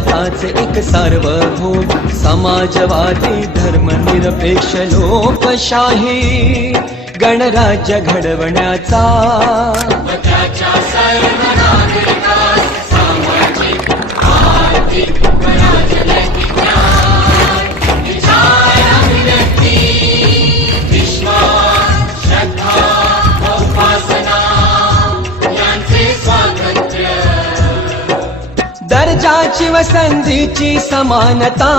भारताचे एक सार्वभौम समाजवादी धर्मनिरपेक्ष लोकशाही गणराज्य घडवण्याचा दर्जाची व संधीची समानता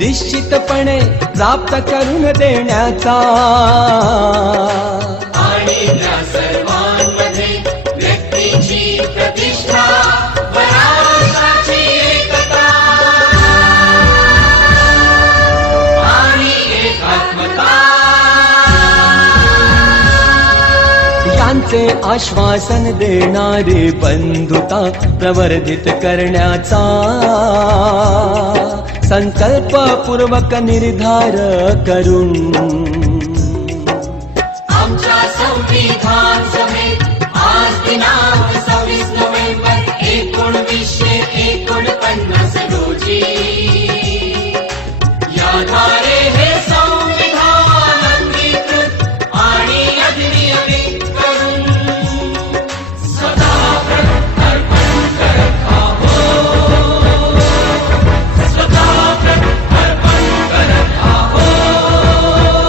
निश्चितपणे प्राप्त करून देण्याचा आणि त्या सर्वांमध्ये व्यक्तीची प्रतिष्ठा व राष्ट्राची एकता आणि एकात्मता यांचे आश्वासन देणारी बंधुता प्रवर्धित करण्याचा संकल्पपूर्वक निर्धार करून